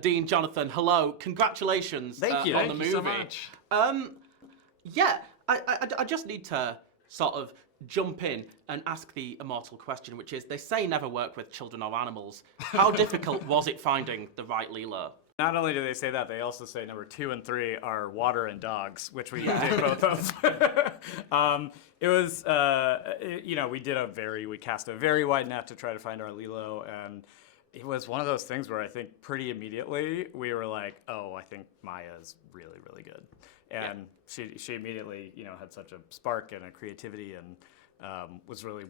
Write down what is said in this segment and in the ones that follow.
Dean, Jonathan, hello. Congratulations Thank you. on the Thank movie. you so much. I just need to sort of jump in and ask the immortal question, which is, they say never work with children or animals. How difficult was it finding the right Lilo? Not only do they say that, they also say number 2 and 3 are water and dogs, which we did both of. It was, we cast a very wide net to try to find our Lilo, and it was one of those things where I think pretty immediately we were like, oh, I think Maya's really, really good. And she immediately, had such a spark and a creativity and was really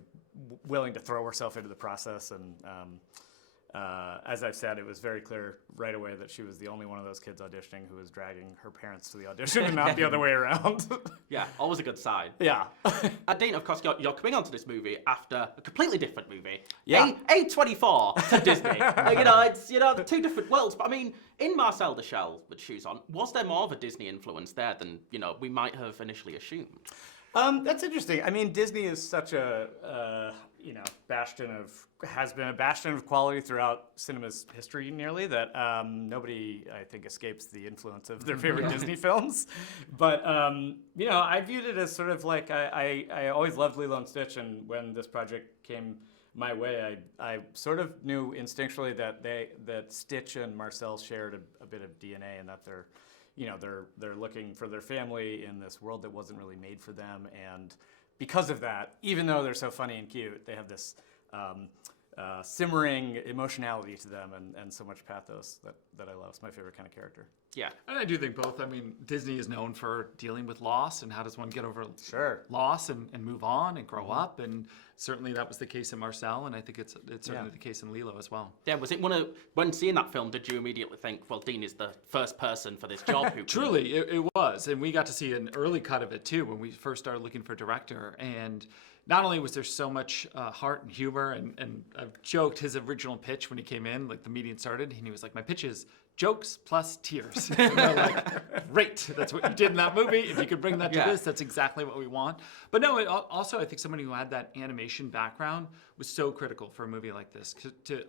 willing to throw herself into the process. And as I've said, it was very clear right away that she was the only one of those kids auditioning who was dragging her parents to the audition and not the other way around. Yeah, always a good sign. Yeah. Dean, of course, you're coming onto this movie after a completely different movie. Yeah. A24 to Disney. It's, two different worlds. But I mean, in Marcel the Shell with shoes on, was there more of a Disney influence there than, we might have initially assumed? That's interesting. I mean, Disney is such a, has been a bastion of quality throughout cinema's history nearly that nobody, I think, escapes the influence of their favorite Disney films. But, I viewed it as sort of like, I always loved Lilo and Stitch, and when this project came my way, I sort of knew instinctually that Stitch and Marcel shared a bit of DNA, and that they're looking for their family in this world that wasn't really made for them. And because of that, even though they're so funny and cute, they have this simmering emotionality to them and so much pathos that I love. It's my favorite kind of character. Yeah. And I do think both. I mean, Disney is known for dealing with loss and how does one get over Sure. loss and move on and grow up. And certainly that was the case in Marcel, and I think it's certainly the case in Lilo as well. Yeah, was it when seeing that film, did you immediately think, well, Dean is the first person for this job? Truly, it was. And we got to see an early cut of it too when we first started looking for a director. And not only was there so much heart and humor, and I've joked his original pitch when he came in, like the meeting started, and he was like, my pitch is jokes plus tears. And we're like, great, that's what you did in that movie. If you could bring that to this, that's exactly what we want. But no, also I think somebody who had that animation background was so critical for a movie like this.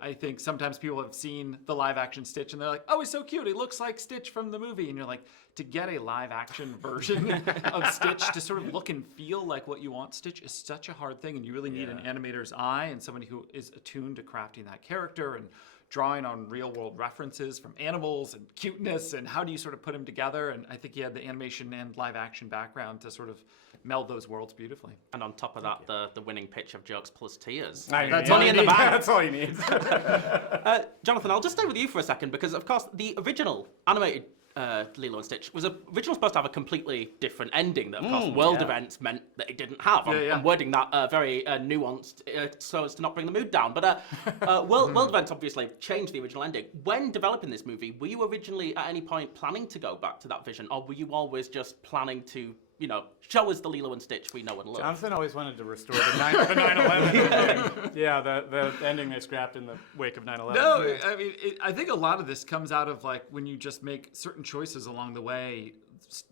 I think sometimes people have seen the live action Stitch and they're like, oh, he's so cute. He looks like Stitch from the movie. And you're like, to get a live action version of Stitch to sort of look and feel like what you want Stitch is such a hard thing. And you really need an animator's eye and somebody who is attuned to crafting that character and drawing on real world references from animals and cuteness and how do you sort of put them together. And I think he had the animation and live action background to sort of meld those worlds beautifully. And on top of that, the winning pitch of jokes plus tears. That's money in the bank. That's all you need. Jonathan, I'll just stay with you for a second because, of course, the original animated Lilo and Stitch was originally supposed to have a completely different ending that, of course, world events meant that it didn't have. I'm wording that very nuanced so as to not bring the mood down. But world events obviously changed the original ending. When developing this movie, were you originally at any point planning to go back to that vision, or were you always just planning to, show us the Lilo and Stitch we know and love? Jonathan always wanted to restore the 9/11. Yeah, the ending they scrapped in the wake of 9/11. No, I mean, I think a lot of this comes out of like when you just make certain choices along the way,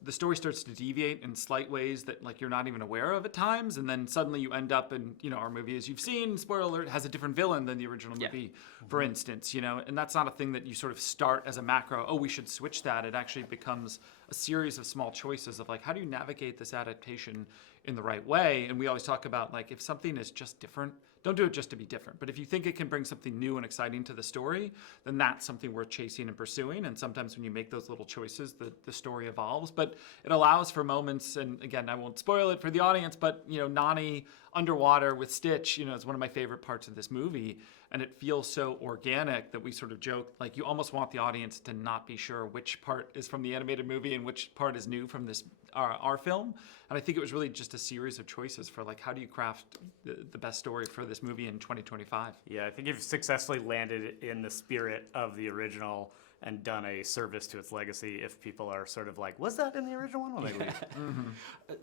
the story starts to deviate in slight ways that like you're not even aware of at times, and then suddenly you end up in our movie, as you've seen, spoiler alert, has a different villain than the original movie, for instance, and that's not a thing that you sort of start as a macro, oh, we should switch that. It actually becomes a series of small choices of like, how do you navigate this adaptation in the right way? And we always talk about like, if something is just different, don't do it just to be different. But if you think it can bring something new and exciting to the story, then that's something worth chasing and pursuing. And sometimes when you make those little choices, the story evolves. But it allows for moments, and again, I won't spoil it for the audience, but Nani underwater with Stitch, is one of my favorite parts of this movie. And it feels so organic that we sort of joke, like you almost want the audience to not be sure which part is from the animated movie and which part is new from this our film. And I think it was really just a series of choices for like, how do you craft the best story for this movie in 2025? Yeah, I think you've successfully landed in the spirit of the original and done a service to its legacy if people are sort of like, was that in the original one? When they leave?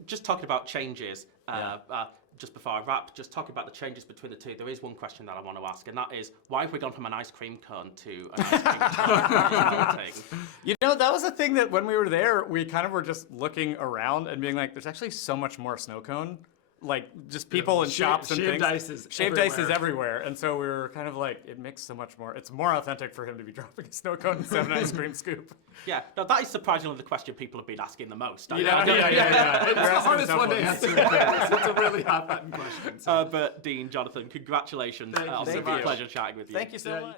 Just talking about changes, just before I wrap, just talking about the changes between the two, there is one question that I want to ask, and that is, why have we gone from an ice cream cone to an ice cream cone? That was a thing that when we were there, we kind of were just looking around and being like, there's actually so much more snow cone like just people in shops and shaved things. ice is Shaved ice is everywhere. everywhere, and so we were kind of like, it makes so much more. It's more authentic for him to be dropping a snow cone instead of an ice cream scoop. Yeah, no, that is surprisingly the question people have been asking the most. Yeah. It's the asking hardest tough one to ones. answer. in fairness. It's a really hot button question. So. But Dean, Jonathan, congratulations. Thank you so It's been a much. pleasure chatting with you. Thank you so much.